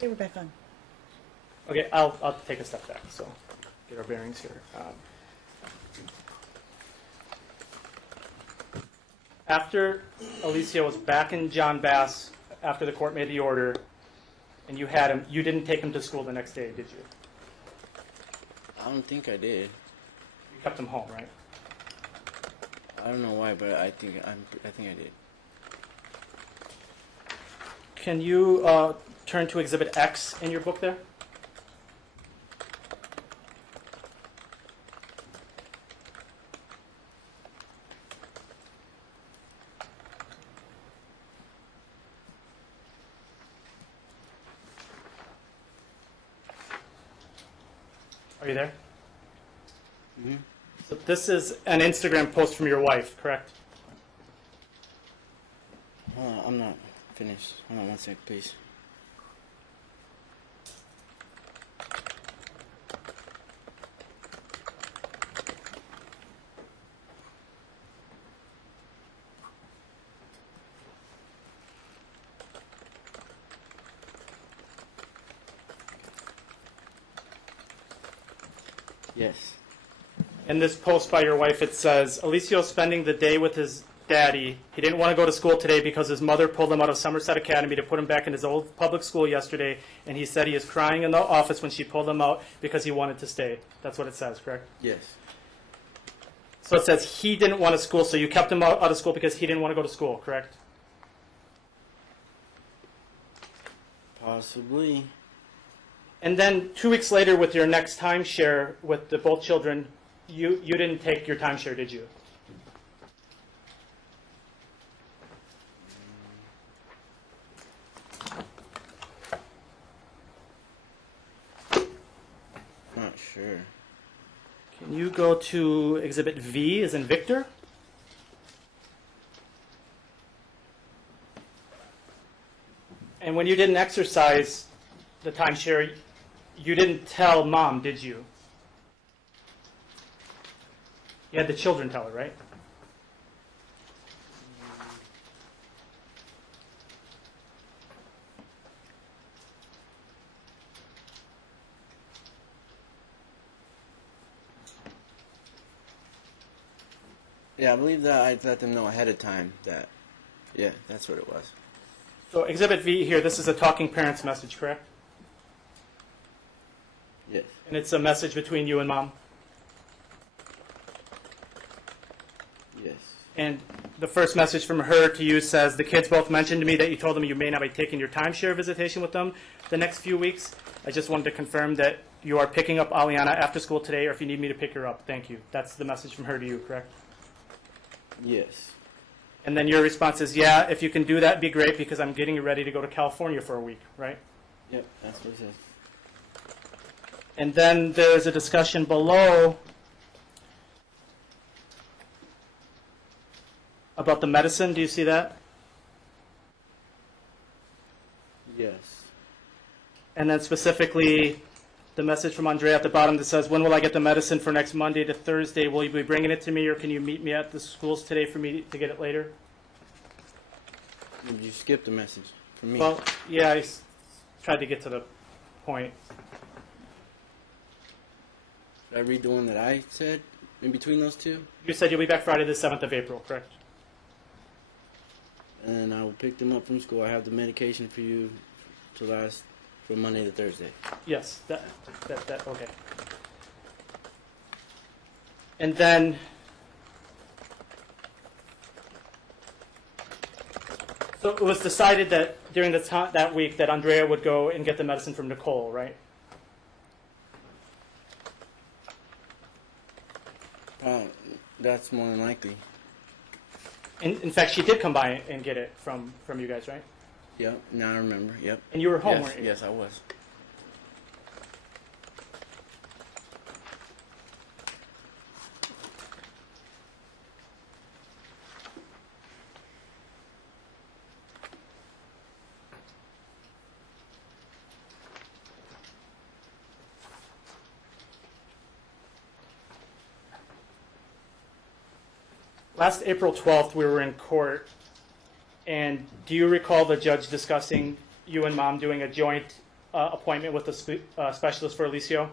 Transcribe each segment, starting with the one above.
Okay, we're back on. Okay, I'll take a step back, so get our bearings here. After Alicia was back in John Bass, after the court made the order, and you had him, you didn't take him to school the next day, did you? I don't think I did. You kept him home, right? I don't know why, but I think I did. Can you turn to Exhibit X in your book there? Are you there? Mm-hmm. So this is an Instagram post from your wife, correct? I'm not finished. Hold on one sec, please. Yes. In this post by your wife, it says, Alicio spending the day with his daddy. He didn't want to go to school today because his mother pulled him out of Somerset Academy to put him back in his old public school yesterday, and he said he is crying in the office when she pulled him out because he wanted to stay. That's what it says, correct? Yes. So it says he didn't want to school, so you kept him out of school because he didn't want to go to school, correct? Possibly. And then 2 weeks later with your next timeshare with the both children, you didn't take your timeshare, did you? Not sure. Can you go to Exhibit V as in Victor? And when you didn't exercise the timeshare, you didn't tell Mom, did you? You had the children tell her, right? Yeah, I believe that I let them know ahead of time that, yeah, that's what it was. So Exhibit V here, this is a talking parents message, correct? Yes. And it's a message between you and Mom? Yes. And the first message from her to you says, the kids both mentioned to me that you told them you may not be taking your timeshare visitation with them the next few weeks. I just wanted to confirm that you are picking up Aliana after school today, or if you need me to pick her up. Thank you. That's the message from her to you, correct? Yes. And then your response is, yeah, if you can do that, it'd be great, because I'm getting you ready to go to California for a week, right? Yep, that's what it says. And then there's a discussion below about the medicine. Do you see that? Yes. And then specifically, the message from Andrea at the bottom that says, when will I get the medicine for next Monday to Thursday? Will you be bringing it to me, or can you meet me at the schools today for me to get it later? You skipped the message for me. Well, yeah, tried to get to the point. Should I read the one that I said in between those two? You said you'll be back Friday the 7th of April, correct? And I will pick them up from school. I have the medication for you to last from Monday to Thursday. Yes, that, okay. And then, so it was decided that during the time that week that Andrea would go and get the medicine from Nicole, right? That's more than likely. In fact, she did come by and get it from you guys, right? Yep, now I remember. Yep. And you were home, yes, weren't you? Yes, I was. Last April 12th, we were in court, and do you recall the judge discussing you and Mom doing a joint appointment with the specialist for Alicio?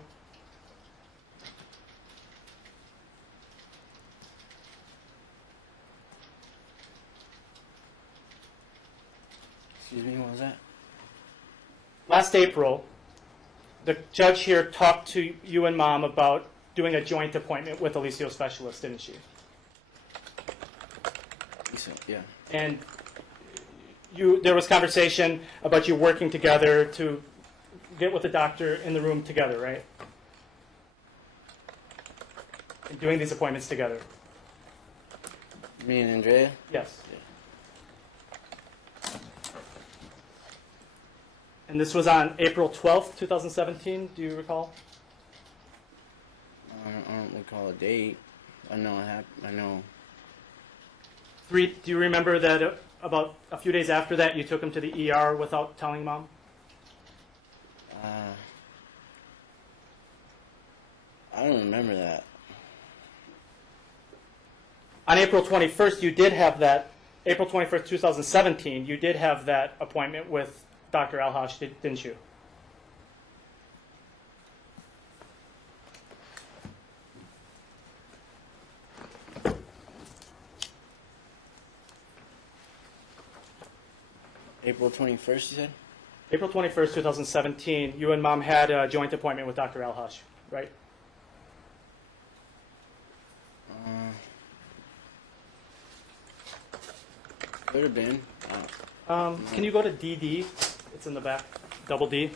Excuse me, what was that? Last April, the judge here talked to you and Mom about doing a joint appointment with Alicio specialist, didn't she? So, yeah. And there was conversation about you working together to get with the doctor in the room together, right? And doing these appointments together. Me and Andrea? Yes. Yeah. And this was on April 12th, 2017, do you recall? I don't recall a date. I know it happened. I know. Do you remember that about a few days after that you took him to the ER without telling Mom? I don't remember that. On April 21st, you did have that, April 21st, 2017, you did have that appointment with Dr. Alhash, didn't you? April 21st, you said? April 21st, 2017, you and Mom had a joint appointment with Dr. Alhash, right? Could have been. Can you go to DD? It's in the back, double D.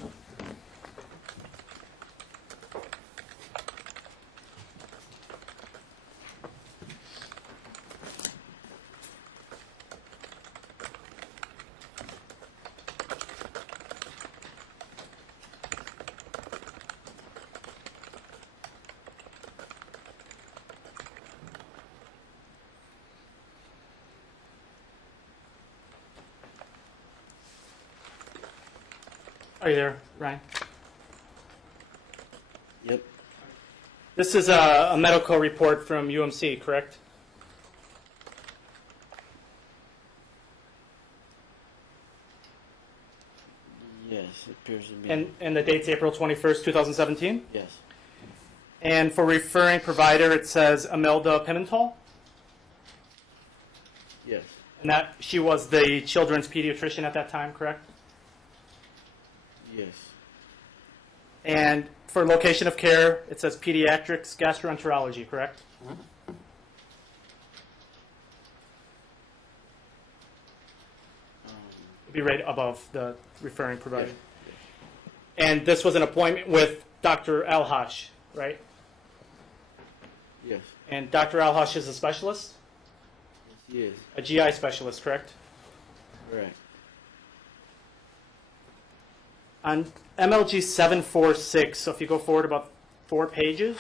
Are you there, Ryan? Yep. This is a medical report from UMC, correct? Yes, it appears to be. And the date's April 21st, 2017? Yes. And for referring provider, it says Imelda Pimentel? Yes. And that she was the children's pediatrician at that time, correct? Yes. And for location of care, it says pediatrics gastroenterology, correct? It'd be right above the referring provider. Yeah. And this was an appointment with Dr. Alhash, right? Yes. And Dr. Alhash is a specialist? Yes, he is. A GI specialist, correct? Correct. On MLG 746, so if you go forward about 4 pages,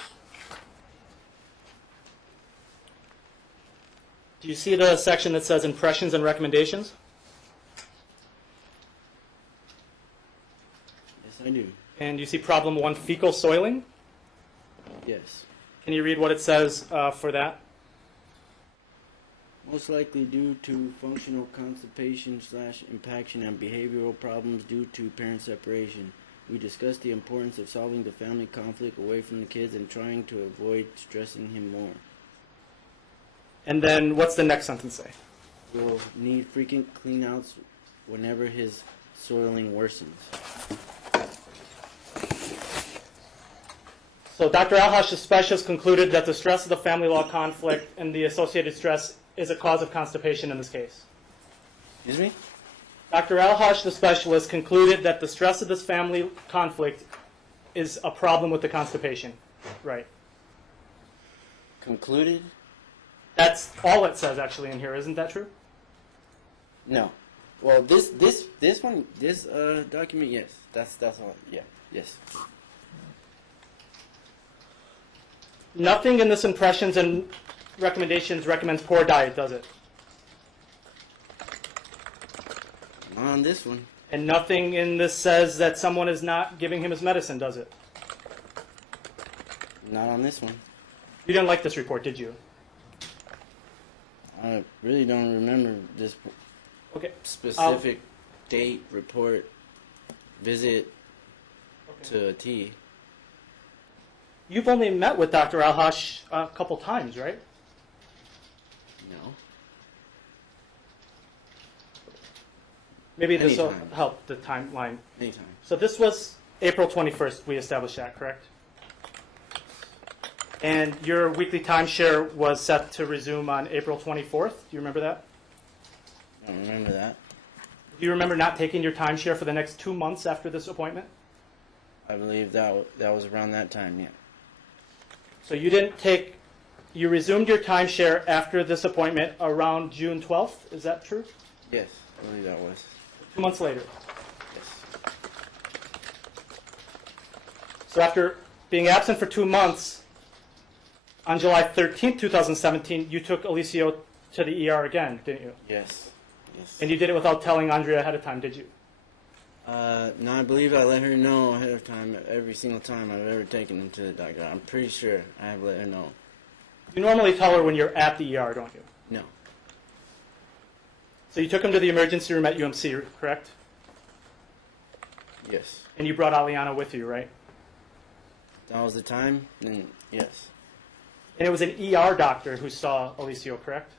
do you see the section that says impressions and recommendations? Yes, I do. And you see problem 1, fecal soiling? Yes. Can you read what it says for that? Most likely due to functional constipation / impaction and behavioral problems due to parent separation. We discussed the importance of solving the family conflict away from the kids and trying to avoid stressing him more. And then what's the next sentence say? Will need frequent cleanouts whenever his soiling worsens. So Dr. Alhash, the specialist, concluded that the stress of the family law conflict and the associated stress is a cause of constipation in this case. Excuse me? Dr. Alhash, the specialist, concluded that the stress of this family conflict is a problem with the constipation. Right. Concluded? That's all it says actually in here. Isn't that true? No. Well, this document, yes. That's all. Yeah. Yes. Nothing in this impressions and recommendations recommends poor diet, does it? Not on this one. And nothing in this says that someone is not giving him his medicine, does it? Not on this one. You didn't like this report, did you? I really don't remember this Okay. specific date, report, visit. to a T. You've only met with Dr. Alhash a couple times, right? No. Maybe this will Anytime. help the timeline. Anytime. So this was April 21st, we established that, correct? And your weekly timeshare was set to resume on April 24th. Do you remember that? I don't remember that. Do you remember not taking your timeshare for the next 2 months after this appointment? I believe that was around that time, yeah. So you resumed your timeshare after this appointment around June 12th, is that true? Yes, I believe that was. 2 months later. Yes. So after being absent for 2 months, on July 13th, 2017, you took Alicio to the ER again, didn't you? Yes. Yes. And you did it without telling Andrea ahead of time, did you? No, I believe I let her know ahead of time every single time I've ever taken him to the doctor. I'm pretty sure I have let her know. You normally tell her when you're at the ER, don't you? No. So you took him to the emergency room at UMC, correct? Yes. And you brought Aliana with you, right? That was the time? Then yes. And it was an ER doctor who saw Alicio, correct?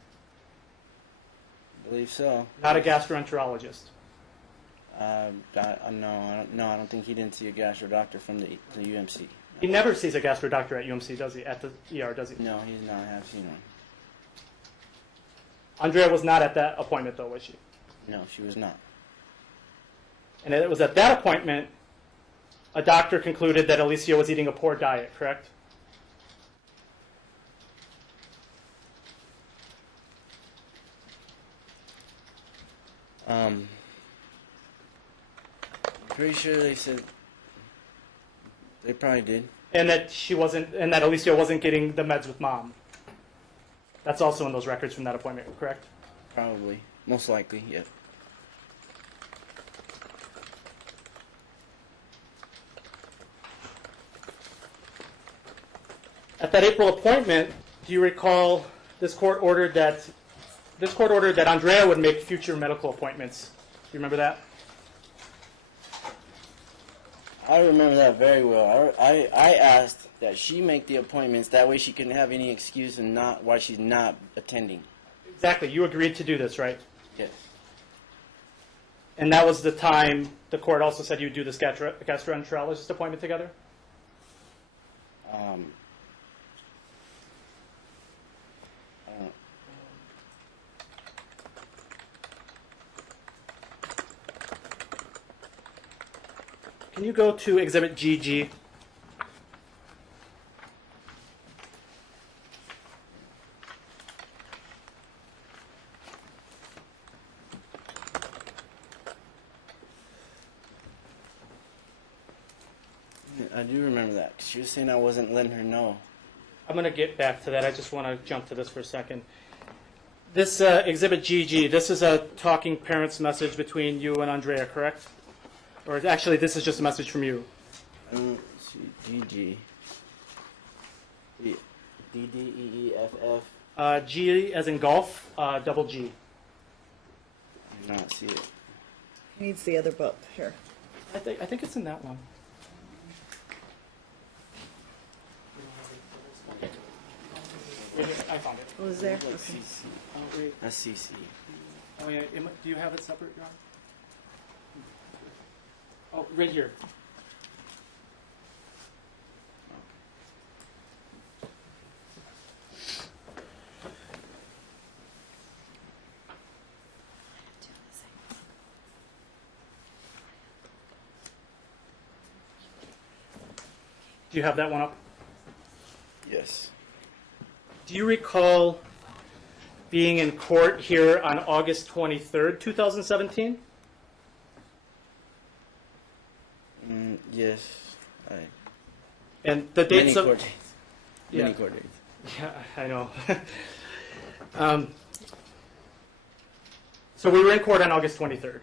I believe so. Not a gastroenterologist. No, I don't think he didn't see a gastro doctor from the UMC. He never sees a gastro doctor at UMC, does he? At the ER, does he? No, he's not. I have seen one. Andrea was not at that appointment, though, was she? No, she was not. And it was at that appointment a doctor concluded that Alicio was eating a poor diet, correct? Pretty sure they said they probably did. And that and that Alicio wasn't getting the meds with mom. That's also in those records from that appointment, correct? Probably. Most likely, yep. At that April appointment, do you recall this court ordered that Andrea would make future medical appointments? Do you remember that? I remember that very well. I asked that she make the appointments, that way she couldn't have any excuse and not why she's not attending. Exactly. You agreed to do this, right? Yes. And that was the time the court also said you would do this gastroenterologist appointment together? Can you go to Exhibit GG? I do remember that. She was saying I wasn't letting her know. I'm going to get back to that. I just want to jump to this for a second. This Exhibit GG, this is a talking parents message between you and Andrea, correct? Or actually, this is just a message from you. GG. DDEEFF. G as in golf, double G. I do not see it. He needs the other book. Here. I think it's in that one. I found it. Oh, is there? Like Okay. CC. Oh, wait. That's CC. Oh, yeah. Do you have it separate, John? Oh, right here. Do you have that one up? Yes. Do you recall being in court here on August 23rd, 2017? Yes. And the dates Many of... court dates. Yeah. Many court dates. Yeah, I know. So we were in court on August 23rd.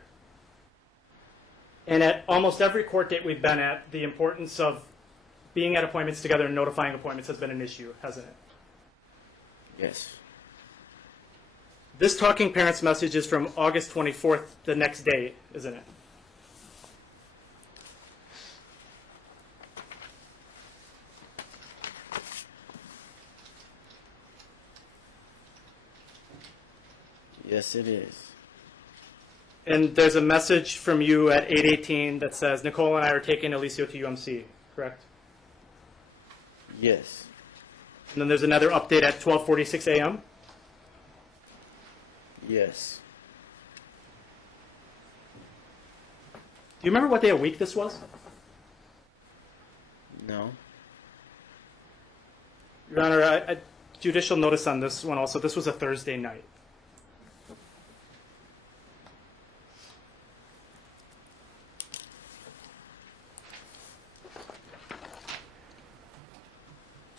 And at almost every court date we've been at, the importance of being at appointments together and notifying appointments has been an issue, hasn't it? Yes. This talking parents message is from August 24th, the next day, isn't it? Yes, it is. And there's a message from you at 8:18 that says, Nicole and I are taking Alicio to UMC, correct? Yes. And then there's another update at 12:46 a.m. Yes. Do you remember what day of week this was? No. Your Honor, a judicial notice on this one also. This was a Thursday night.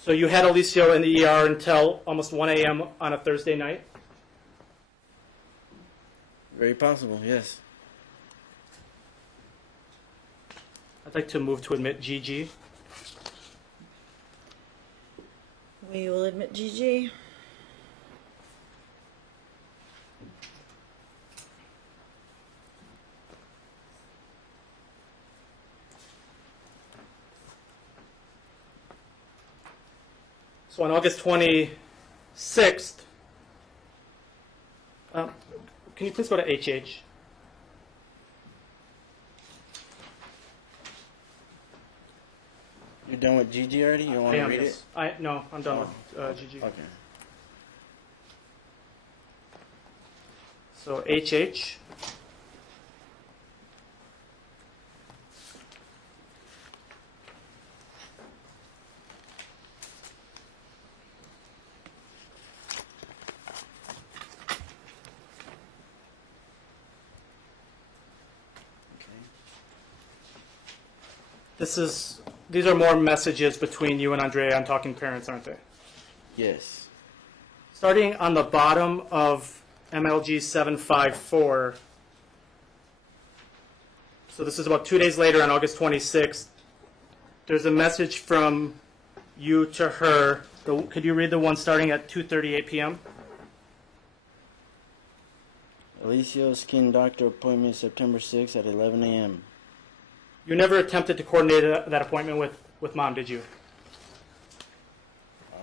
So you had Alicio in the ER until almost 1 a.m. on a Thursday night? Very possible, yes. I'd like to move to admit GG. We will admit GG. So on August 26th, can you please go to HH? You're done with GG already? You don't want to read it? No, I'm done with GG. Okay. So HH. These are more messages between you and Andrea on Talking Parents, aren't they? Yes. Starting on the bottom of MLG 754. So this is about 2 days later on August 26th. There's a message from you to her. Could you read the one starting at 2:38 p.m.? Alicio skin doctor appointment September 6th at 11 a.m. You never attempted to coordinate that appointment with Mom, did you?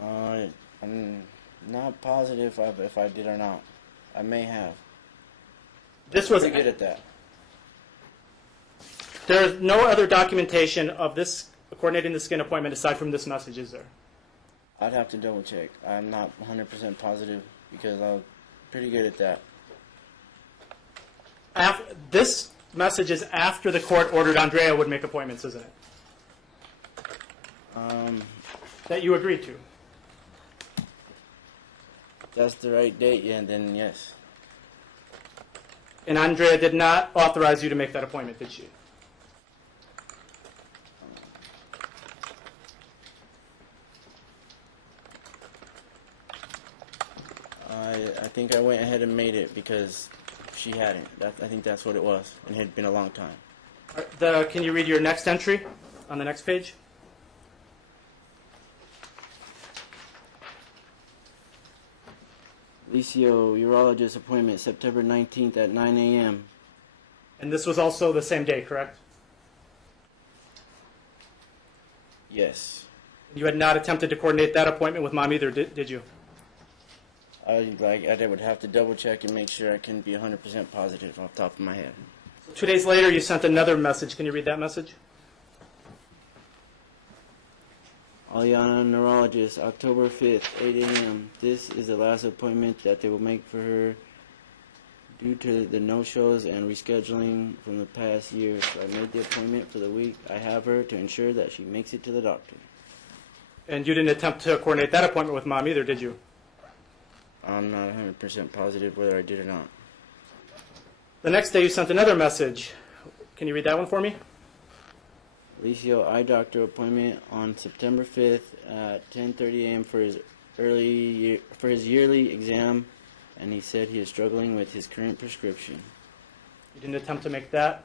I'm not positive if I did or not. I may have. This was Pretty good at that. There's no other documentation of this coordinating the skin appointment aside from this message, is there? I'd have to double check. I'm not 100% positive because I'm pretty good at that. This message is after the court ordered Andrea would make appointments, isn't it? That you agreed to. That's the right date, yeah, then yes. And Andrea did not authorize you to make that appointment, did she? I think I went ahead and made it because she hadn't. I think that's what it was, and it had been a long time. All right, can you read your next entry on the next page? Alicio urologist appointment September 19th at 9 a.m. And this was also the same day, correct? Yes. You had not attempted to coordinate that appointment with Mom either, did you? I would have to double check and make sure I can be 100% positive off the top of my head. 2 days later, you sent another message. Can you read that message? Aliana neurologist, October 5th, 8 a.m. This is the last appointment that they will make for her due to the no-shows and rescheduling from the past year. So I made the appointment for the week I have her to ensure that she makes it to the doctor. And you didn't attempt to coordinate that appointment with Mom either, did you? I'm not 100% positive whether I did or not. The next day, you sent another message. Can you read that one for me? Alicio eye doctor appointment on September 5th at 10:30 a.m. for his yearly exam, and he said he is struggling with his current prescription. You didn't attempt to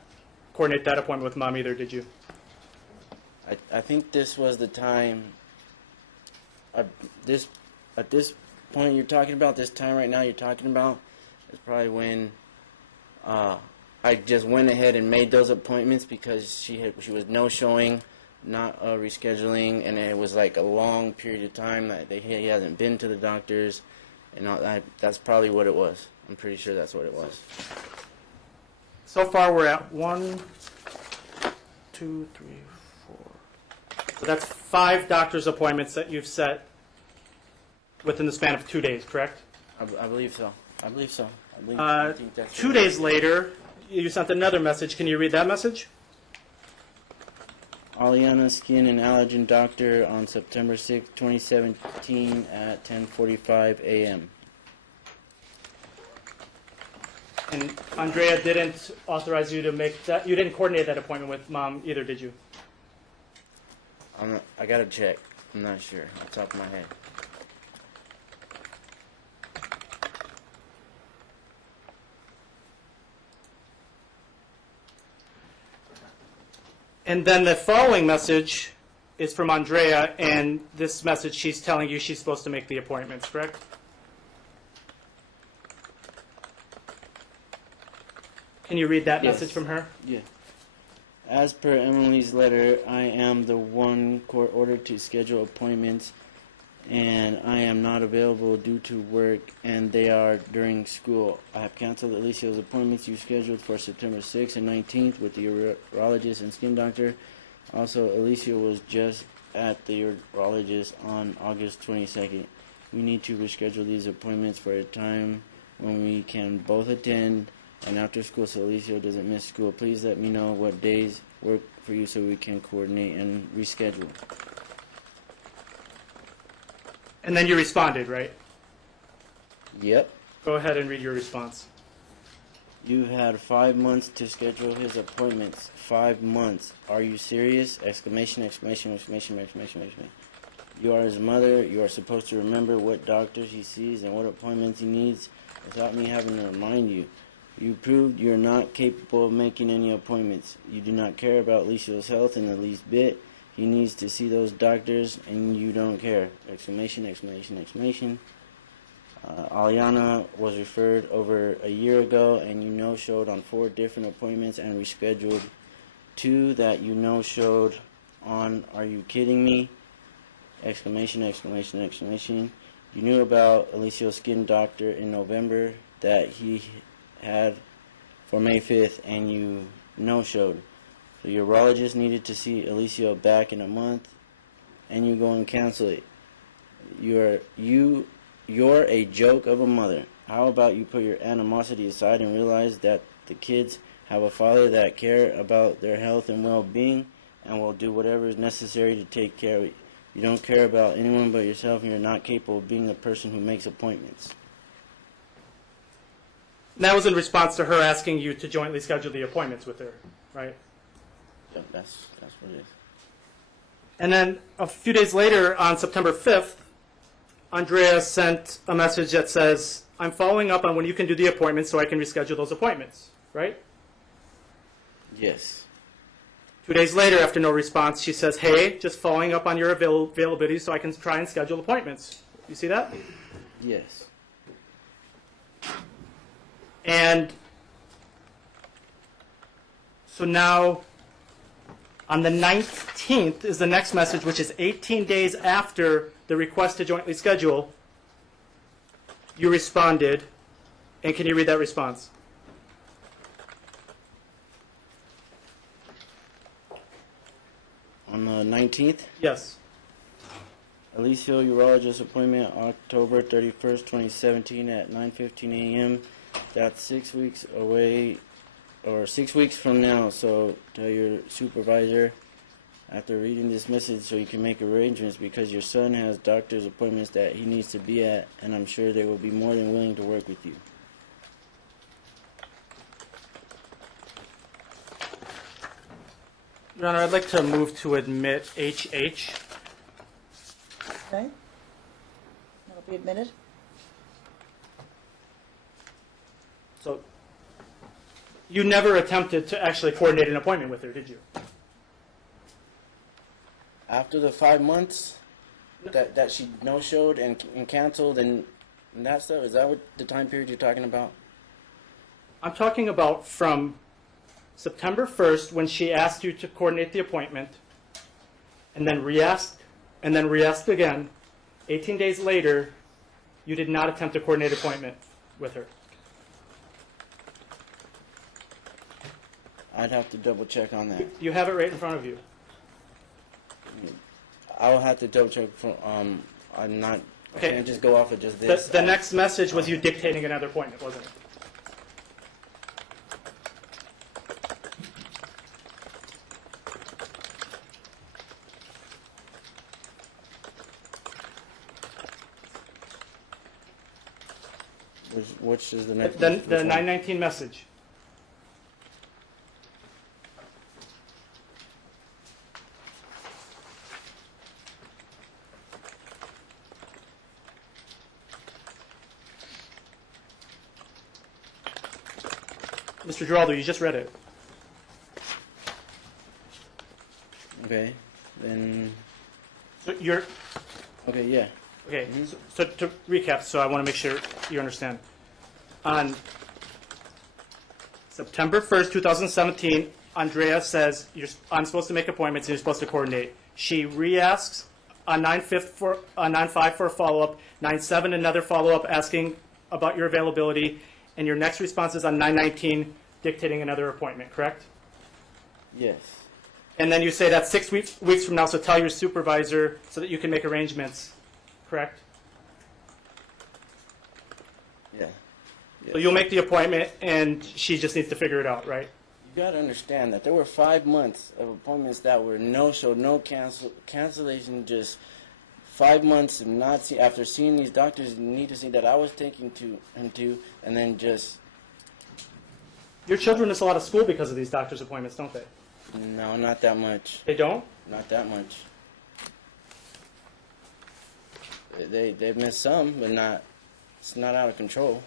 coordinate that appointment with Mom either, did you? I think this was the time. At this point you're talking about, this time right now you're talking about, is probably when I just went ahead and made those appointments because she was no showing, not rescheduling, and it was like a long period of time that he hasn't been to the doctors, and all that. That's probably what it was. I'm pretty sure that's what it was. So far, we're at 1, 2, 3, 4. So that's 5 doctor's appointments that you've set within the span of 2 days, correct? I believe so. I believe so. I believe 2 days later, you sent another message. Can you read that message? Aliana Skin and Allergen Doctor on September 6, 2017 at 10:45 a.m. And Andrea didn't authorize you to make that. You didn't coordinate that appointment with Mom either, did you? I gotta check. I'm not sure off the top of my head. And then the following message is from Andrea, and this message, she's telling you she's supposed to make the appointments, correct? Can you read that Yes. message from her? Yeah. As per Emily's letter, I am the one court ordered to schedule appointments, and I am not available due to work, and they are during school. I have canceled Alicia's appointments you scheduled for September 6th and 19th with the urologist and skin doctor. Also, Alicia was just at the urologist on August 22nd. We need to reschedule these appointments for a time when we can both attend and after school so Alicia doesn't miss school. Please let me know what days work for you so we can coordinate and reschedule. And then you responded, right? Yep. Go ahead and read your response. You've had 5 months to schedule his appointments. 5 months. Are you serious? Exclamation, exclamation, exclamation, exclamation, exclamation. You are his mother. You are supposed to remember what doctors he sees and what appointments he needs without me having to remind you. You proved you're not capable of making any appointments. You do not care about Alicia's health in the least bit. He needs to see those doctors, and you don't care. Exclamation, exclamation, exclamation. Aliana was referred over a year ago, and you no-showed on 4 different appointments and rescheduled 2 that you no-showed on. Are you kidding me? Exclamation, exclamation, exclamation. You knew about Alicia's skin doctor in November that he had for May 5th, and you no-showed. The urologist needed to see Alicia back in a month, and you go and cancel it. You're a joke of a mother. How about you put your animosity aside and realize that the kids have a father that care about their health and well-being and will do whatever is necessary to take care of it. You don't care about anyone but yourself, and you're not capable of being the person who makes appointments. And that was in response to her asking you to jointly schedule the appointments with her, right? Yep, that's what it is. And then a few days later, on September 5th, Andrea sent a message that says, I'm following up on when you can do the appointments so I can reschedule those appointments, right? Yes. 2 days later, after no response, she says, hey, just following up on your availability so I can try and schedule appointments. You see that? Yes. And so now, on the 19th is the next message, which is 18 days after the request to jointly schedule. You responded, and can you read that response? On the 19th? Yes. Alicia urologist appointment October 31st, 2017 at 9:15 a.m. That's 6 weeks away, or 6 weeks from now, so tell your supervisor after reading this message so you can make arrangements because your son has doctor's appointments that he needs to be at, and I'm sure they will be more than willing to work with you. Your Honor, I'd like to move to admit HH. Okay. That'll be admitted. So you never attempted to actually coordinate an appointment with her, did you? After the 5 months that she no-showed and canceled and that stuff, is that what the time period you're talking about? I'm talking about from September 1st when she asked you to coordinate the appointment and then re-asked again. 18 days later, you did not attempt to coordinate an appointment with her. I'd have to double check on that. You have it right in front of you. I'll have to double check. I'm not. Okay. I can't just go off of just this. The next message was you dictating another appointment, wasn't it? Which is the next? The 919 message. Mr. Geraldo, you just read it. Okay, then. So you're Okay, yeah. okay. So to recap, so I want to make sure you understand. On September 1st, 2017, Andrea says I'm supposed to make appointments and you're supposed to coordinate. She re-asks on 9/5 for on 9/5 for a follow-up, 9/7 another follow-up asking about your availability, and your next response is on 9/19 dictating another appointment, correct? Yes. And then you say that's 6 weeks from now, so tell your supervisor so that you can make arrangements, correct? Yeah. So you'll make the appointment, and she just needs to figure it out, right? You gotta understand that there were 5 months of appointments that were no-show, no cancellation. Just 5 months of not see after seeing these doctors need to see that I was taking him to, and then just Your children miss a lot of school because of these doctor's appointments, don't they? no, not that much, They don't? not that much. They've missed some, but not. It's not out of control.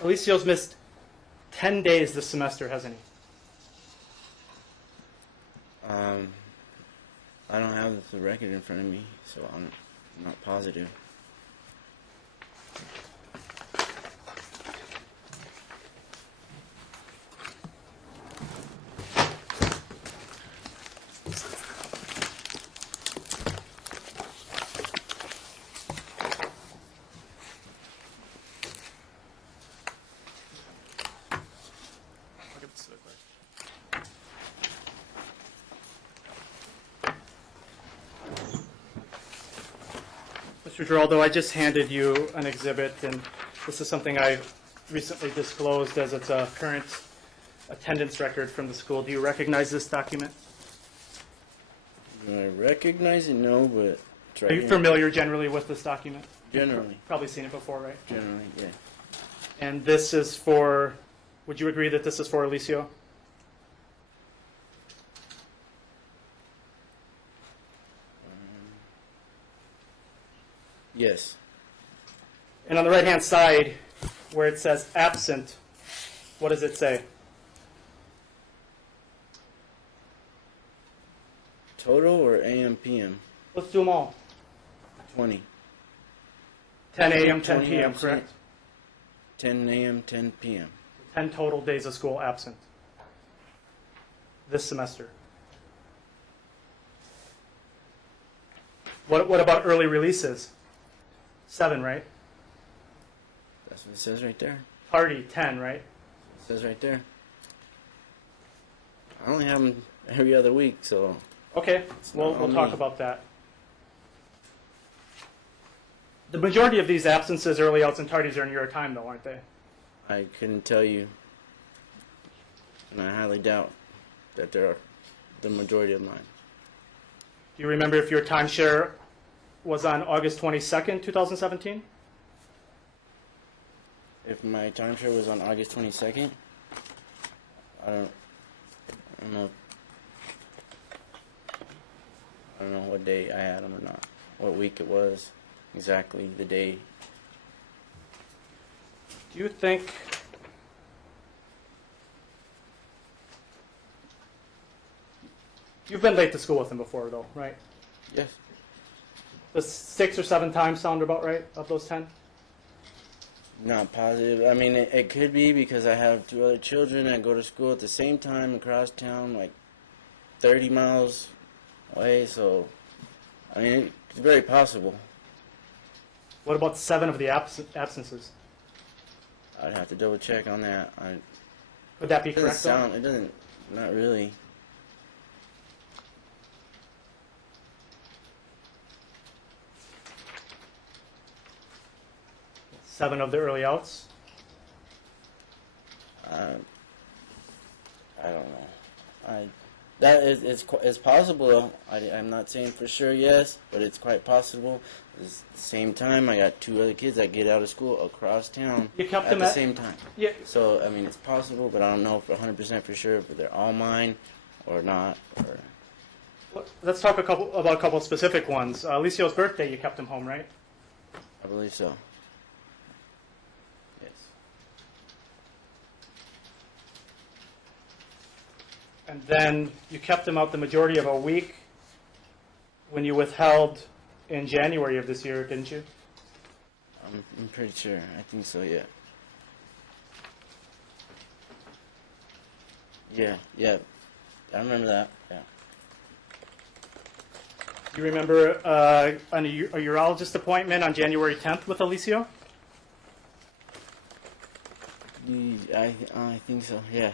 Alicio's missed 10 days this semester, hasn't he? I don't have the record in front of me, so I'm not positive. Mr. Geraldo, I just handed you an exhibit, and this is something I recently disclosed as it's a current attendance record from the school. Do you recognize this document? Do I recognize it? No, but it's right Are you here. familiar generally with this document? Generally. Probably seen it before, right? Generally, yeah. And this is for, would you agree that this is for Alicio? Yes. And on the right-hand side, where it says absent, what does it say? Total or AM PM? Let's do them all. 20. 10 a.m., 10 20 p.m., absent. correct? 10 AM, 10 PM. 10 total days of school absent this semester. What about early releases? 7, right? That's what it says right there. Party, 10, right? It says right there. I only have them every other week, so Okay, we'll not on talk me. about that. The majority of these absences, early outs, and tardies are in your time, though, aren't they? I couldn't tell you. And I highly doubt that there are the majority of mine. Do you remember if your timeshare was on August 22nd, 2017? If my timeshare was on August 22nd, I don't know. I don't know what day I had them or not. What week it was exactly, the day. Do you think You've been late to school with him before, though, right? Yes. Does 6 or 7 times sound about right of those 10? Not positive. I mean, it could be because I have 2 other children that go to school at the same time across town, like 30 miles away. So, I mean, it's very possible. What about 7 of the absences? I'd have to double check on that. Would that be It doesn't correct, though? sound. It doesn't. Not really. Seven of the early outs? I don't know. That is it's possible though. I'm not saying for sure yes, but it's quite possible. At the same time, I got 2 other kids that get out of school across town You kept at them the at same time. Yeah. So I mean, it's possible, but I don't know for 100% for sure if they're all mine or not. Or Let's talk about a couple specific ones. Alicio's birthday, you kept him home, right? I believe so. Yes. And then you kept him out the majority of a week when you withheld in January of this year, didn't you? I'm pretty sure. I think so. Yeah. Yeah. I remember that. Yeah. You remember a urologist appointment on January 10th with Alicio? I think so. Yeah.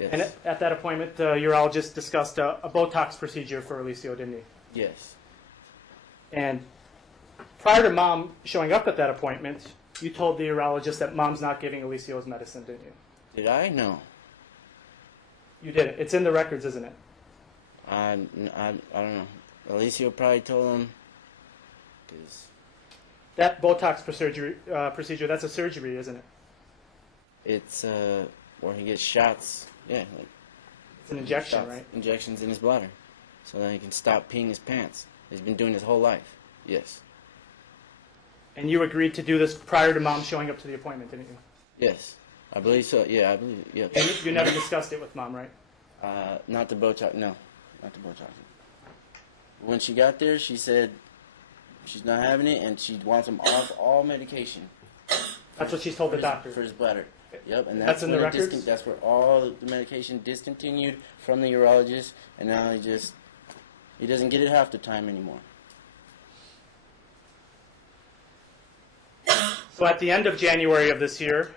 Yes. And at that appointment, the urologist discussed a Botox procedure for Alicio, didn't he? Yes. And prior to Mom showing up at that appointment, you told the urologist that Mom's not giving Alicio's medicine, didn't you? Did I? No. You did it. It's in the records, isn't it? I don't know. Alicio probably told him. 'Cause That Botox procedure, that's a surgery, isn't it? it's where he gets shots. Yeah. Like It's an injection, shots, right? Injections in his bladder, so that he can stop peeing his pants. He's been doing his whole life. Yes. And you agreed to do this prior to Mom showing up to the appointment, didn't you? Yes. I believe so. Yeah, I believe. Yeah. And you never discussed it with Mom, right? Not the Botox. No, not the Botox. When she got there, she said she's not having it, and she wants him off all medication. That's what she's told the doctor. For his bladder. Yep, and That's in the when records? that's where all the medication discontinued from the urologist, and now he doesn't get it half the time anymore. So at the end of January of this year,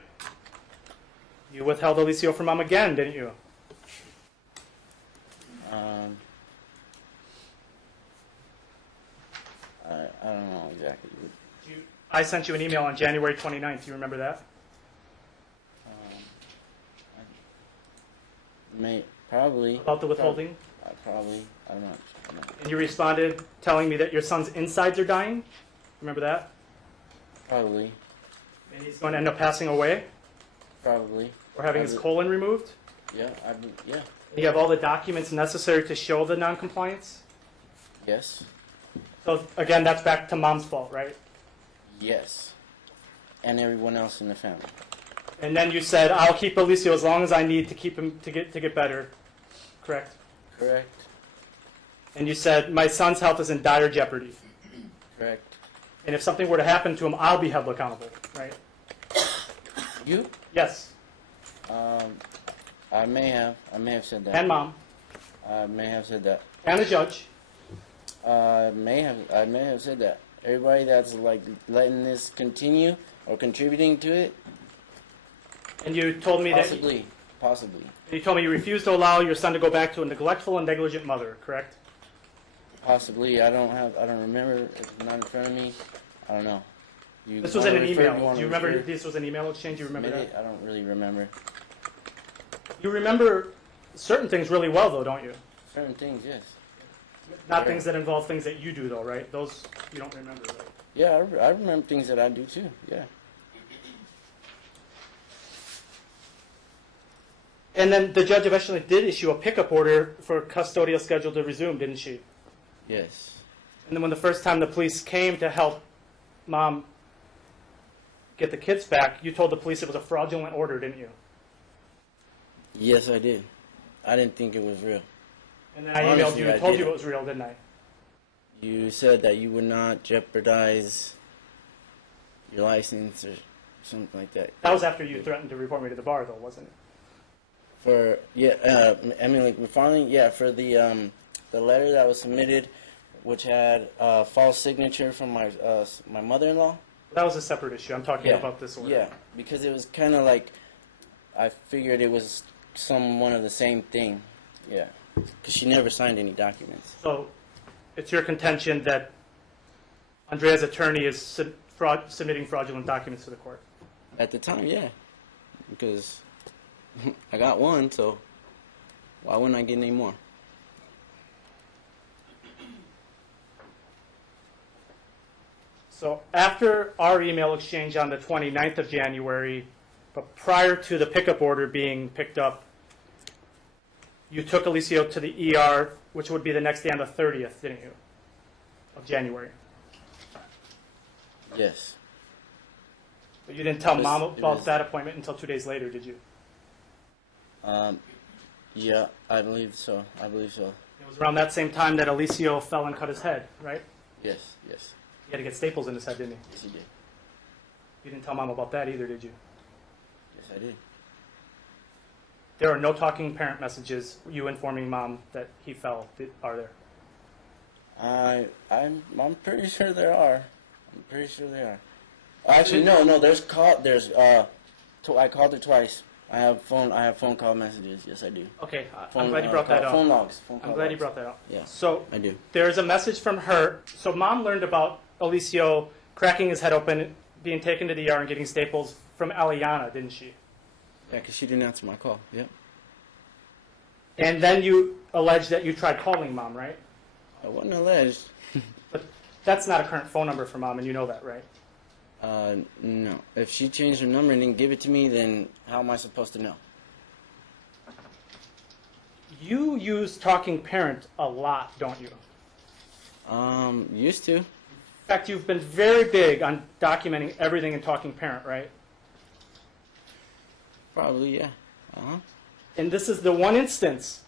you withheld Alicio from Mom again, didn't you? I don't know exactly. I sent you an email on January 29th. Do you remember that? Probably. About the withholding? Probably. I'm not. And you responded telling me that your son's insides are dying? Remember that? Probably. And he's going to end up passing away? Probably. Or having his colon removed? Yeah. Yeah. You have all the documents necessary to show the noncompliance? Yes. So again, that's back to Mom's fault, right? Yes. And everyone else in the family. And then you said, I'll keep Alicio as long as I need to keep him to get better. Correct? Correct. And you said, my son's health is in dire jeopardy. Correct. And if something were to happen to him, I'll be held accountable, right? You? Yes. I may have said that. And Mom. I may have said that. And the judge. I may have said that. Everybody that's like letting this continue or contributing to it. And you told me Possibly. You told me you refused to allow your son to go back to a neglectful and negligent mother, correct? Possibly. I don't remember. It's not in front of me. I don't know. This was in an email. Do you remember this was an email exchange? You remember that? I don't really remember. You remember certain things really well, though, don't you? Certain things, yes. Not things that involve things that you do, though, right? Those you don't remember, right? Yeah, I remember things that I do too. Yeah. And then the judge eventually did issue a pickup order for custodial schedule to resume, didn't she? Yes. And then when the first time the police came to help Mom get the kids back, you told the police it was a fraudulent order, didn't you? Yes, I did. I didn't think it was real. And then I emailed Honestly, you and I told you didn't. it was real, didn't I? You said that you would not jeopardize your license or something like that. That was after you threatened to report me to the bar, though, wasn't it? For I mean, like finally, yeah, for the letter that was submitted, which had a false signature from my mother-in-law. That was a separate issue. I'm talking Yeah, about this order. yeah, because it was kind of like I figured it was one of the same thing. Yeah, because she never signed any documents. So it's your contention that Andrea's attorney is submitting fraudulent documents to the court. At the time, yeah, because I got one, so why wouldn't I get any more? So after our email exchange on the 29th of January, but prior to the pickup order being picked up, you took Alicio to the ER, which would be the next day on the 30th, didn't you, of January? Yes. But you didn't tell It was- Mom it about was- that appointment until 2 days later, did you? Yeah, I believe so. I believe so. It was around that same time that Alicio fell and cut his head, right? Yes, yes, He had to get staples in his head, didn't he? yes, he did. You didn't tell Mom about that either, did you? Yes, I did. There are no talking parent messages, you informing Mom that he fell, are there? I'm pretty sure there are. I'm pretty sure there are. Actually, no. I called her twice. I have phone call messages. Yes, I do. Okay, Phone, I'm glad you brought that up. Phone logs. Phone I'm call glad you logs. brought that up. Yeah, So I do. there's a message from her. So Mom learned about Alicio cracking his head open, being taken to the ER and getting staples from Aliana, didn't she? Yeah, because she didn't answer my call. Yep. And then you allege that you tried calling Mom, right? I wasn't alleged. But that's not a current phone number for Mom, and you know that, right? No. If she changed her number and didn't give it to me, then how am I supposed to know? You use Talking Parent a lot, don't you? Used to. In fact, you've been very big on documenting everything in Talking Parent, right? Probably, yeah. And this is the one instance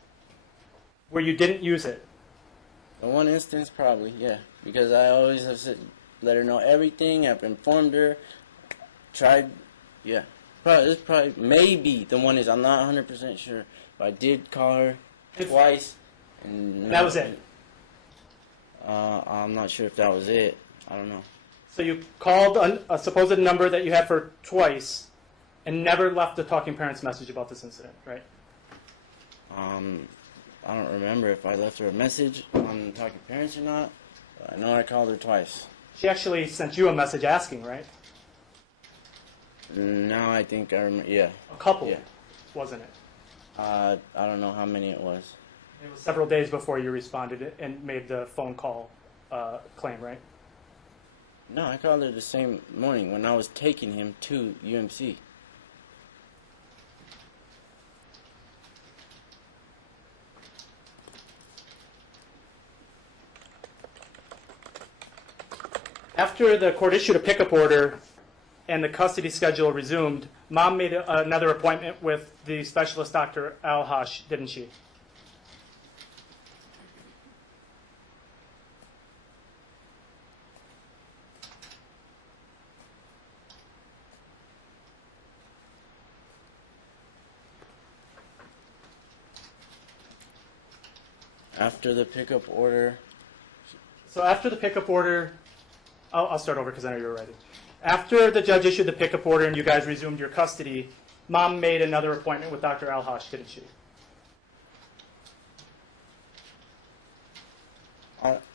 where you didn't use it. In one instance, probably, yeah. Because I always have let her know everything. I've informed her. Tried, yeah. This probably, maybe the one is, I'm not 100% sure. But I did call her twice. And That was it. I'm not sure if that was it. I don't know. So you called a supposed number that you had for twice and never left a Talking Parents message about this incident, right? I don't remember if I left her a message on Talking Parents or not. But I know I called her twice. She actually sent you a message asking, right? Now I think I remember. Yeah. A couple, Yeah. wasn't it? I don't know how many it was. It was several days before you responded and made the phone call claim, right? No, I called her the same morning when I was taking him to UMC. After the court issued a pickup order and the custody schedule resumed, Mom made another appointment with the specialist, Dr. Alhash, didn't she? After the pickup order, So after the pickup order, I'll start over because I know you're ready. After the judge issued the pickup order and you guys resumed your custody, Mom made another appointment with Dr. Alhash, didn't she?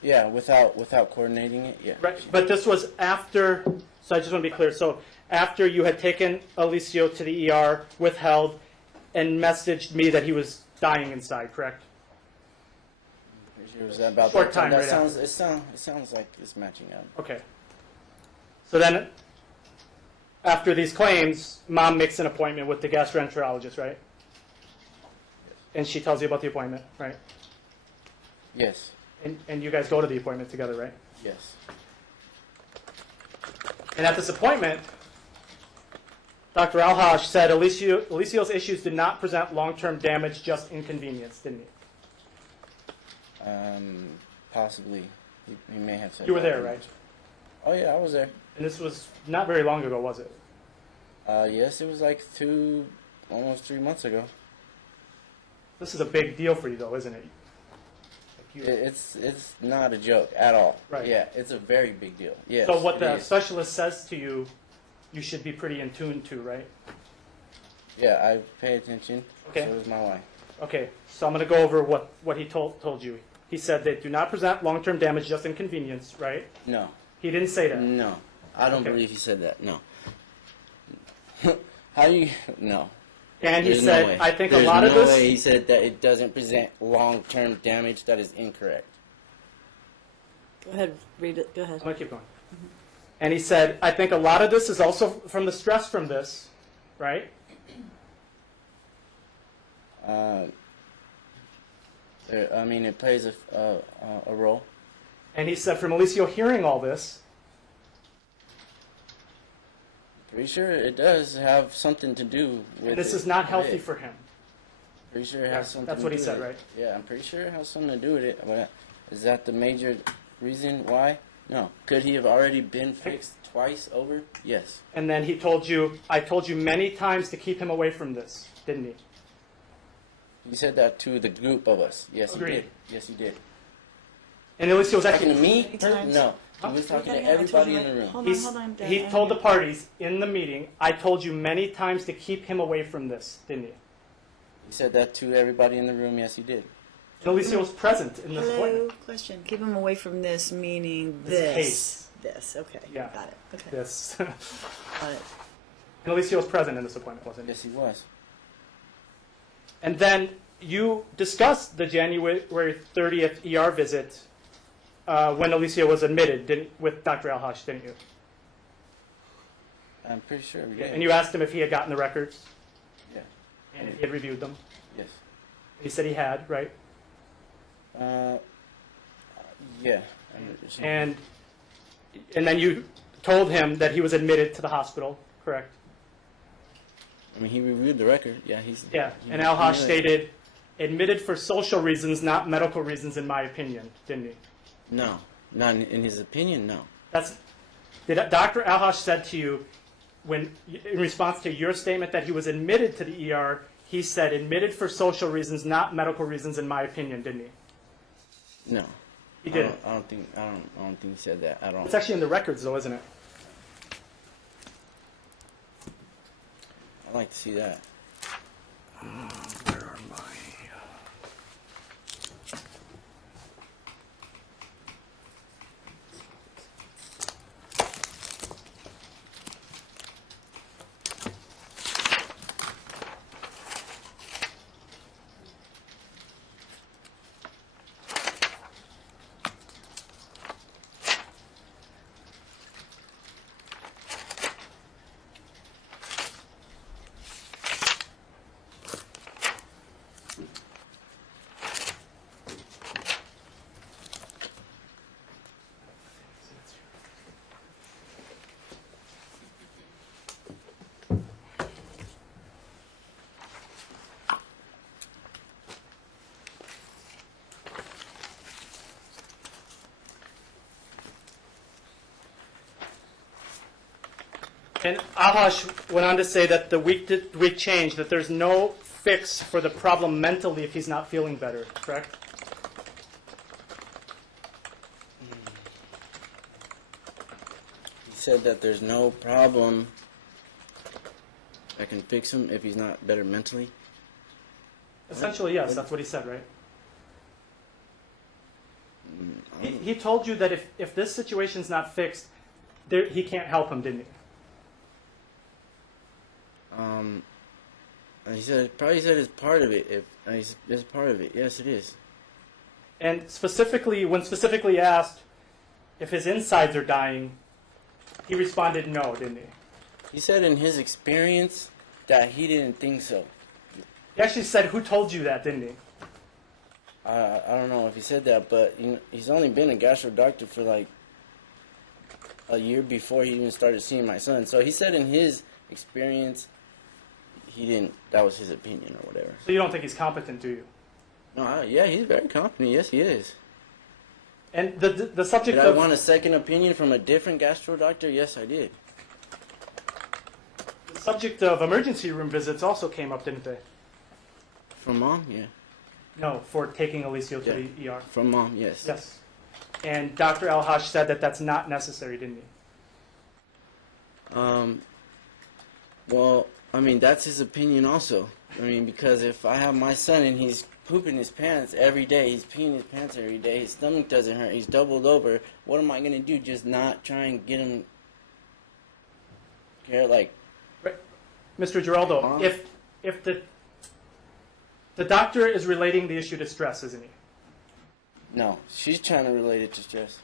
yeah, without coordinating it, yeah. Right, but this was after, so I just want to be clear. So after you had taken Alicio to the ER, withheld, and messaged me that he was dying inside, correct? It was about Short that time That right sounds. It sounds like it's matching up. Okay. So then, after these claims, Mom makes an appointment with the gastroenterologist, right? And she tells you about the appointment, right? Yes. And you guys go to the appointment together, right? Yes. And at this appointment, Dr. Alhash said Alicio's issues did not present long-term damage, just inconvenience, didn't he? Possibly. He may have said You were that. there, right? Oh, yeah, I was there. And this was not very long ago, was it? Yes, it was like almost 3 months ago. This is a big deal for you, though, isn't it? Like It's not a joke at all. Right. Yeah, it's a very big deal. Yes. so what it the is. specialist says to you, you should be pretty in tune to, right? Yeah, I pay attention. Okay. So does my wife. Okay, so I'm going to go over what he told you. He said they do not present long-term damage, just inconvenience, right? No. He didn't say that. No. I don't Okay. believe he said that. No. How do you? No. And he There's said, no way. I think There's a lot of no this. way he said that it doesn't present long-term damage. That is incorrect. Go ahead, read it. Go ahead. I'm going to keep going. And he said, I think a lot of this is also from the stress from this, right? I mean, it plays a role. And he said, from Alicio hearing all this, Pretty sure it does have something to do with and this it. is not healthy Yeah. for him. Pretty sure it has something That's to what do he said, with it. right? Yeah, I'm pretty sure it has something to do with it. But is that the major reason why? No. Could he have already been fixed twice over? Yes. And then he told you, I told you many times to keep him away from this, didn't he? He said that to the group of us. Yes, Agreed. he did. Yes, he did. And Alicio was Talking to actually, me? Many times. No. He Huh? was talking to I told everybody you in the room. Hold on, Dan. he told the parties in the meeting, I told you many times to keep him away from this, didn't he? He said that to everybody in the room. Yes, he did. And Alicio was present in this Hello, appointment. question. Keep him away from this, meaning This this. case. This, okay. Yeah. Got it. Okay. Yes. Got it. And Alicio was present in this appointment, wasn't he? Yes, he was. And then you discussed the January 30th ER visit when Alicio was admitted with Dr. Alhash, didn't you? I'm pretty sure we did. And you asked him if he had gotten the records Yeah. and if he had reviewed them. Yes. He said he had, right? Yeah. And then you told him that he was admitted to the hospital, correct? I mean, he reviewed the record. Yeah, he's. Yeah. he- And Alhash he- stated, admitted for social reasons, not medical reasons, in my opinion, didn't he? No, not in his opinion. No. Did Dr. Alhash said to you, when in response to your statement that he was admitted to the ER, he said admitted for social reasons, not medical reasons, in my opinion, didn't he? No. He didn't. I don't think he said that at all. It's actually in the records, though, isn't it? I'd like to see that. Where are my? And Alhash went on to say that the week change, that there's no fix for the problem mentally if he's not feeling better, correct? He said that there's no problem that can fix him if he's not better mentally. Essentially, yes, that's what he said, right? I don't- He told you that if this situation's not fixed, he can't help him, didn't he? He said probably said it's part of it. It's part of it. Yes, it is. And specifically, when specifically asked if his insides are dying, he responded no, didn't he? He said in his experience that he didn't think so. He actually said, who told you that, didn't he? I don't know if he said that, but he's only been a gastro doctor for like a year before he even started seeing my son. So he said in his experience, he didn't. That was his opinion or whatever. So you don't think he's competent, do you? No, yeah, he's very competent. Yes, he is. And the subject Did I of want a second opinion from a different gastro doctor? Yes, I did. the subject of emergency room visits also came up, didn't they? From mom, yeah. No, for taking Alicio to Yeah. the ER. From mom, yes. Yes. And Dr. Alhash said that that's not necessary, didn't he? Well, I mean, that's his opinion also. I mean, because if I have my son and he's pooping his pants every day, he's peeing his pants every day, his stomach doesn't hurt, he's doubled over, what am I going to do? Just not try and get him care, like... Right. Mr. Geraldo, if the doctor is relating the issue to stress, isn't he? No, she's trying to relate it to stress.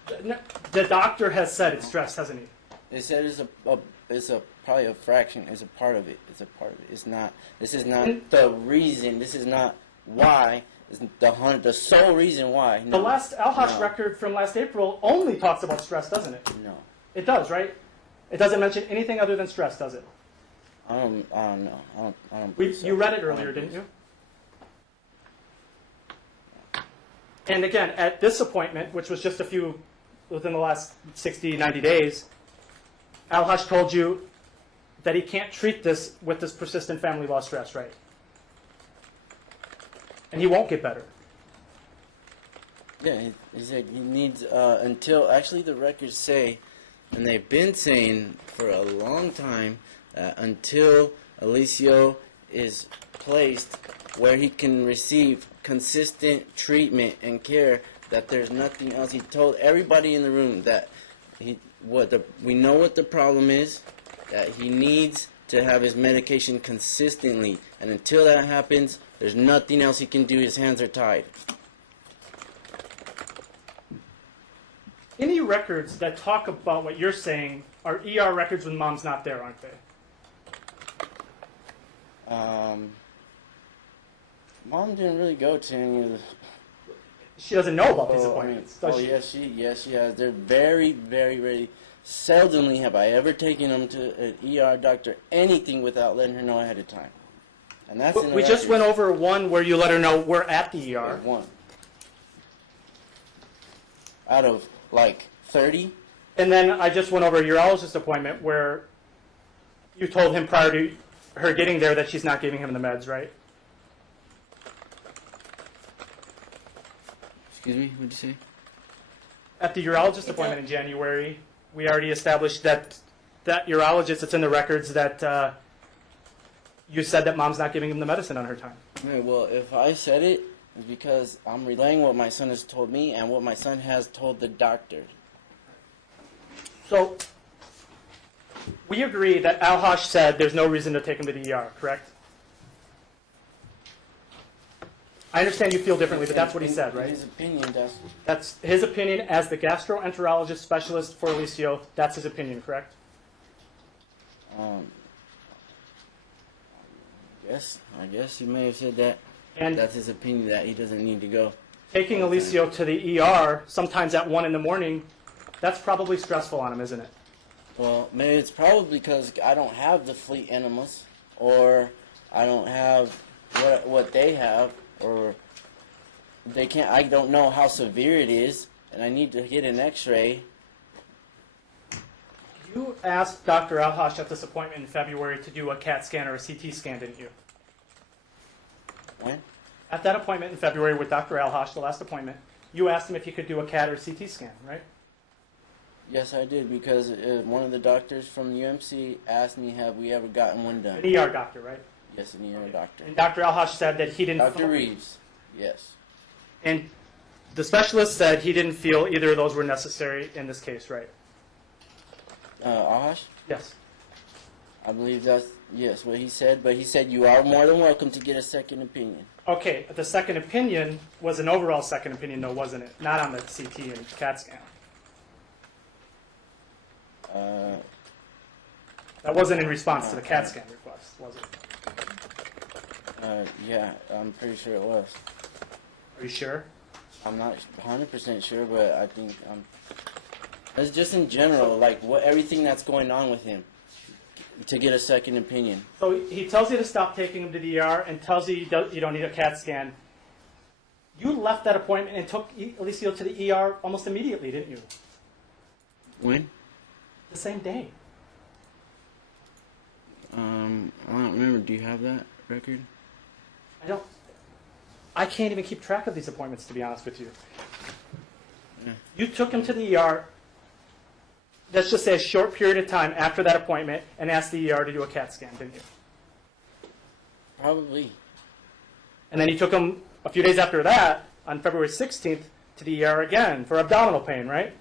The doctor has said it's stress, hasn't he? They said it's probably a fraction. It's a part of it. It's a part of it. It's not. This is not the reason. This is not why. It's the sole reason why. No. The last Alhash No. record from last April only talks about stress, doesn't it? No. It does, right? It doesn't mention anything other than stress, does it? I don't know. I don't believe so. You read it I earlier, don't didn't believe you? And again, at this appointment, which was just within the last 60, 90 days, Alhash told you that he can't treat this with this persistent family law stress, right? And he won't get better. Yeah, he said he needs until actually the records say, and they've been saying for a long time, until Alicio is placed where he can receive consistent treatment and care, that there's nothing else. He told everybody in the room that we know what the problem is, that he needs to have his medication consistently, and until that happens, there's nothing else he can do. His hands are tied. Any records that talk about what you're saying are ER records when mom's not there, aren't they? Mom didn't really go to any of the... She doesn't know about these appointments, does she? Yes, she has. They're very, very, very... Seldomly have I ever taken them to an ER doctor, anything without letting her know ahead of time. And that's in the We just records. went over one where you let her know we're at the ER. One. Out of, like, 30? And then I just went over a urologist appointment where you told him prior to her getting there that she's not giving him the meds, right? Excuse me, what'd you say? At the urologist appointment in January, we already established that urologist, it's in the records that you said that mom's not giving him the medicine on her time. Okay, well, if I said it, it's because I'm relaying what my son has told me and what my son has told the doctor. So we agree that Alhash said there's no reason to take him to the ER, correct? I understand you feel differently, but that's what he said, right? His opinion, That's his opinion as the gastroenterologist specialist for Alicio. That's his opinion, correct? I guess you may have said that. And That's his opinion, that he doesn't need to go. taking Alicio to the ER, sometimes at 1 in the morning, that's probably stressful on him, isn't it? Well, maybe it's probably because I don't have the fleet enemas, or I don't have what they have, or they can't. I don't know how severe it is, and I need to get an X-ray. You asked Dr. Alhash at this appointment in February to do a CAT scan or a CT scan, didn't you? When? At that appointment in February with Dr. Alhash, the last appointment, you asked him if he could do a CAT or CT scan, right? Yes, I did, because one of the doctors from UMC asked me, have we ever gotten one done? An ER doctor, right? Yes, an ER doctor. And Dr. Alhash said that he didn't... Dr. Reeves, yes. And the specialist said he didn't feel either of those were necessary in this case, right? Ahash? Yes. I believe that's, yes, what he said, but he said you are more than welcome to get a second opinion. Okay, the second opinion was an overall second opinion, though, wasn't it? Not on the CT and CAT scan. That wasn't in response to the CAT scan request, was it? Yeah, I'm pretty sure it was. Are you sure? I'm not 100% sure, but I think it's just in general, like everything that's going on with him, to get a second opinion. So he tells you to stop taking him to the ER and tells you you don't need a CAT scan. You left that appointment and took Alicio to the ER almost immediately, didn't you? When? The same day. I don't remember. Do you have that record? I can't even keep track of these appointments, to be honest with you. Yeah. You took him to the ER, let's just say a short period of time after that appointment, and asked the ER to do a CAT scan, didn't you? Probably. And then you took him a few days after that, on February 16th, to the ER again for abdominal pain, right?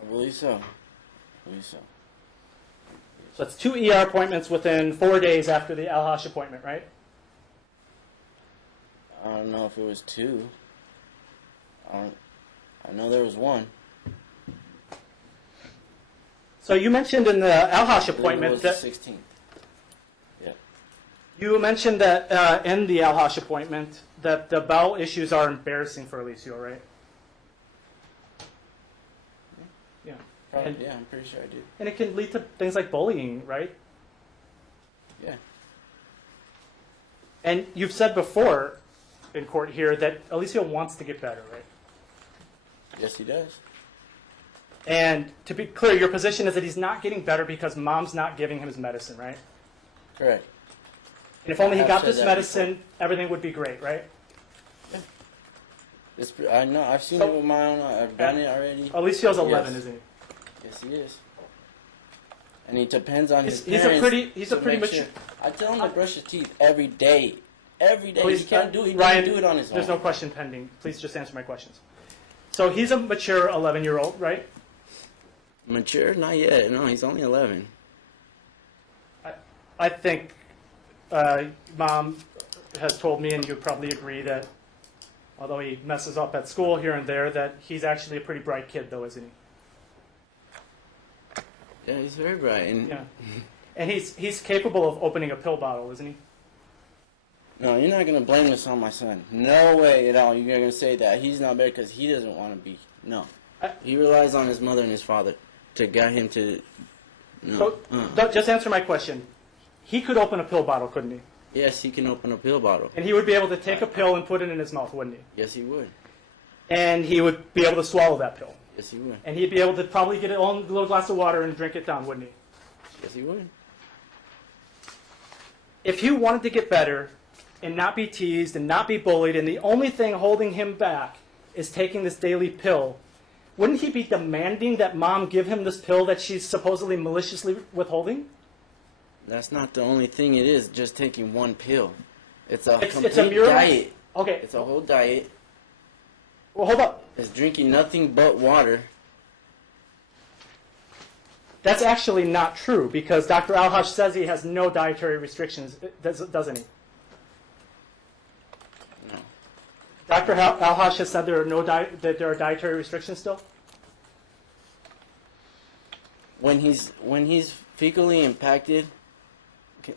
I believe so. So that's 2 ER appointments within 4 days after the Al-Hosh appointment, right? I don't know if it was 2. I know there was 1. So you mentioned in the Al-Hosh It appointment was that the 16th. Yeah. you mentioned that in the Al-Hosh appointment that the bowel issues are embarrassing for Alicio, right? Yeah. And, Yeah, I'm pretty sure I did. and it can lead to things like bullying, right? Yeah. And you've said before in court here that Alicio wants to get better, right? Yes, he does. And to be clear, your position is that he's not getting better because mom's not giving him his medicine, right? Correct. And if only he I've got said this that medicine, everything would be great, right? I know. I've seen So- it with my own eye. I've done it already. Alicio's 11, Yes. isn't he? Yes, he is. And he depends on his He's parents. a pretty to make mature. sure. I tell him to brush his teeth every day. Every day. Please, He can't do it. He Ryan, doesn't do it on his own. There's no question pending. Please just answer my questions. So he's a mature 11-year-old, right? Mature? Not yet. No, he's only 11. I think Mom has told me, and you probably agree, that although he messes up at school here and there, that he's actually a pretty bright kid, though, isn't he? Yeah, he's very bright. And Yeah. And he's capable of opening a pill bottle, isn't he? No, you're not going to blame this on my son. No way at all. You're going to say that he's not better because he doesn't want to be. No. He relies on his mother and his father to guide him to... No. So, just answer my question. He could open a pill bottle, couldn't he? Yes, he can open a pill bottle. And he would be able to take a pill and put it in his mouth, wouldn't he? Yes, he would. And he would be able to swallow that pill. Yes, he would. And he'd be able to probably get a little glass of water and drink it down, wouldn't he? Yes, he would. If he wanted to get better and not be teased and not be bullied, and the only thing holding him back is taking this daily pill, wouldn't he be demanding that Mom give him this pill that she's supposedly maliciously withholding? That's not the only thing it is, just taking one pill. It's a complete it's a Miralax? diet. Okay. It's a whole diet. Well, hold up. It's drinking nothing but water. That's actually not true, because Dr. Al-Hosh says he has no dietary restrictions, doesn't he? No. Dr. Al-Hosh has said there are dietary restrictions still? When he's fecally impacted. Okay.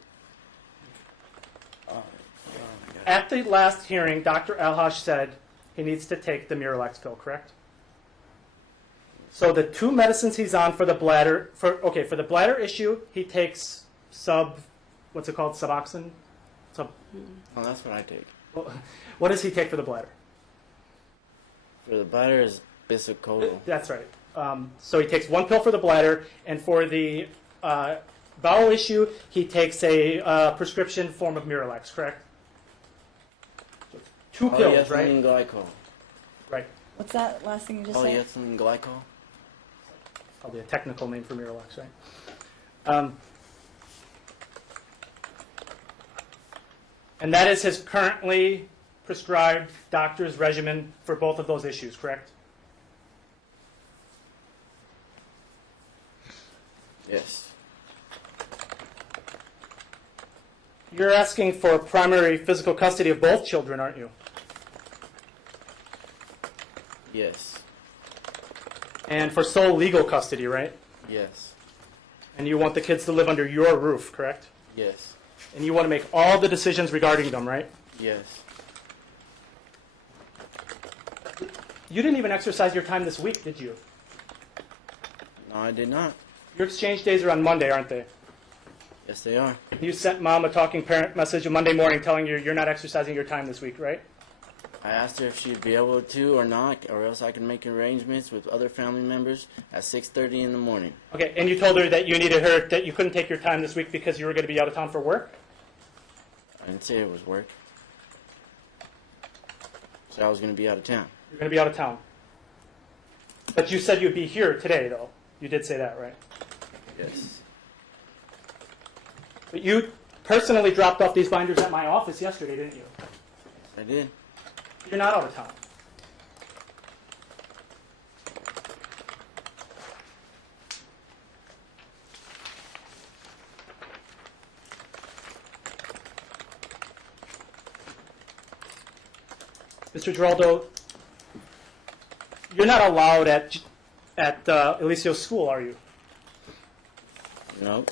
Oh my God. At the last hearing, Dr. Al-Hosh said he needs to take the Miralax pill, correct? So the 2 medicines he's on for the bladder, for the bladder issue, he takes what's it called, Suboxone? Oh, that's what I take. What does he take for the bladder? For the bladder is bisocodyl. That's right. So he takes 1 pill for the bladder, and for the bowel issue, he takes a prescription form of Miralax, correct? So it's 2 pills, right? Polyethylene glycol. Right. What's that last thing you just said? Polyethylene glycol. Probably a technical name for Miralax, right? And that is his currently prescribed doctor's regimen for both of those issues, correct? Yes. You're asking for primary physical custody of both children, aren't you? Yes. And for sole legal custody, right? Yes. And you want the kids to live under your roof, correct? Yes. And you want to make all the decisions regarding them, right? Yes. You didn't even exercise your time this week, did you? No, I did not. Your exchange days are on Monday, aren't they? Yes, they are. You sent Mom a talking parent message on Monday morning telling you you're not exercising your time this week, right? I asked her if she'd be able to or not, or else I could make arrangements with other family members at 6:30 in the morning. Okay, and you told her that you needed her, that you couldn't take your time this week because you were going to be out of town for work? I didn't say it was work. So I was going to be out of town. You're going to be out of town. But you said you'd be here today, though. You did say that, right? Yes. But you personally dropped off these binders at my office yesterday, didn't you? I did. You're not out of town. Mr. Geraldo, you're not allowed at Eliseo School, are you? No.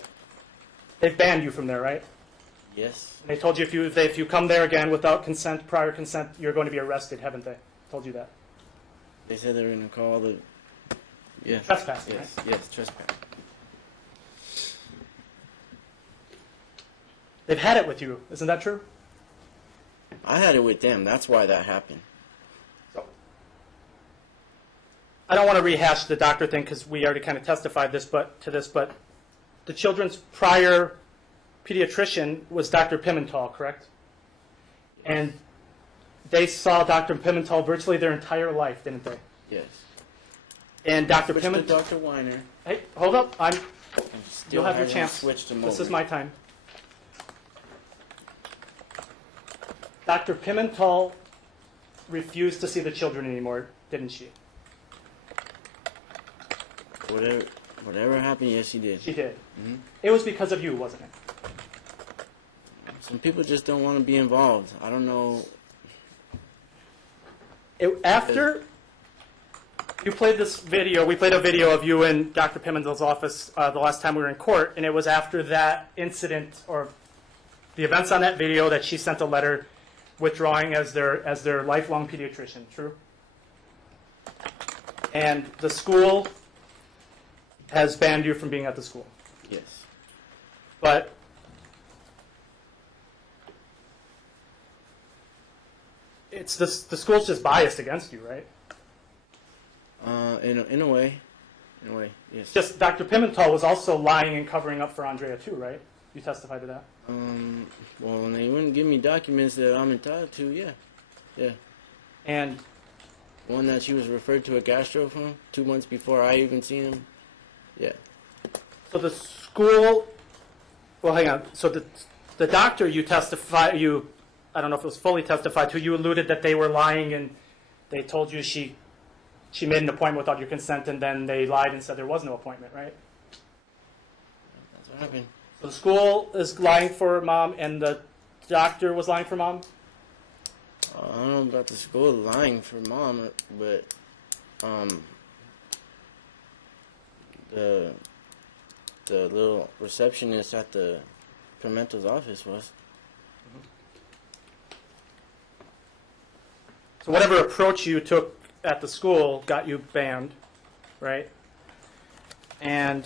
They've banned you from there, right? Yes. They told you if you come there again without consent, prior consent, you're going to be arrested, haven't they? Told you that. They said they were going to call the... Yeah. Trespassing, Yes, right? yes, trespass. They've had it with you, isn't that true? I had it with them. That's why that happened. So, I don't want to rehash the doctor thing because we already kind of testified but the children's prior pediatrician was Dr. Pimental, correct? And they saw Dr. Pimental virtually their entire life, didn't they? Yes. And Dr. Switched to Pimental... Dr. Weiner. Hey, hold up. and still You'll have your haven't chance. Switched them This over. is my time. Dr. Pimental refused to see the children anymore, didn't she? Whatever happened, yes, she did. She did. Mhm. It was because of you, wasn't it? Some people just don't want to be involved. I don't know. After you played this video, we played a video of you in Dr. Pimental's office the last time we were in court, and it was after that incident or the events on that video that she sent a letter withdrawing as their lifelong pediatrician. True? And the school has banned you from being at the school. Yes. But it's the school's just biased against you, right? In a way. In a way, yes. Just Dr. Pimental was also lying and covering up for Andrea too, right? You testified to that. Well, they wouldn't give me documents that I'm entitled to, yeah. Yeah. And One that she was referred to a gastro from 2 months before I even seen him. Yeah. so the school, well, hang on. So the doctor I don't know if it was fully testified to, you alluded that they were lying and they told you she made an appointment without your consent, and then they lied and said there was no appointment, right? That's what happened. So the school is lying for mom, and the doctor was lying for mom? I don't know about the school lying for mom, but the little receptionist at the Pimental's office was. So whatever approach you took at the school got you banned, right? And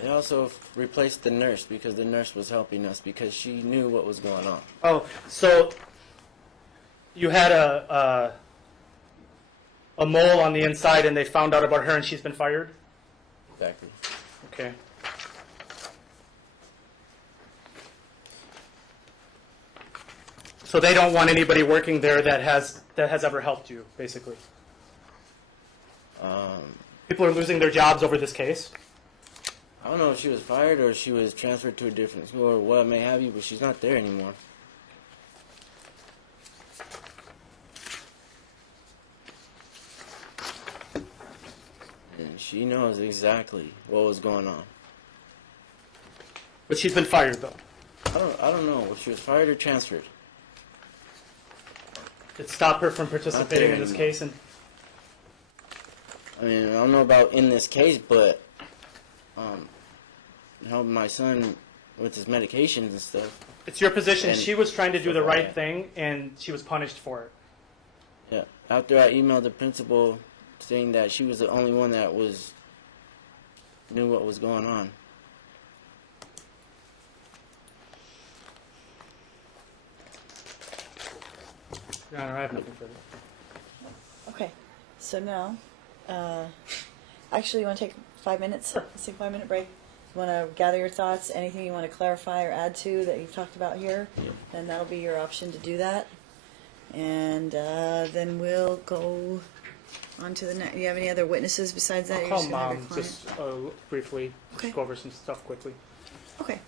They also replaced the nurse because the nurse was helping us because she knew what was going on. oh, so you had a mole on the inside, and they found out about her, and she's been fired. Exactly. Okay. So they don't want anybody working there that has ever helped you, basically. People are losing their jobs over this case. I don't know if she was fired or she was transferred to a different school or what may have you, but she's not there anymore. And she knows exactly what was going on. But she's been fired, though. I don't know if she was fired or transferred. It stopped her from participating in this anymore. case, and I mean, I don't know about in this case, but helping my son with his medications and stuff. it's your position And she was trying to do the stuff like right that. thing, and she was punished for it. Yeah. After I emailed the principal saying that she was the only one that knew what was going on. Your Honor, I have nothing further. Okay, so now, actually, you want to take 5 minutes? Let's take a 5-minute break. You want to gather your thoughts, anything you want to clarify or add to that you've talked about here, then that'll be your option to do that. And then we'll go on to the next. Do you have any other witnesses besides that? I'll You're call just gonna have Mom your client? just briefly, Okay. just go over some stuff quickly. Okay.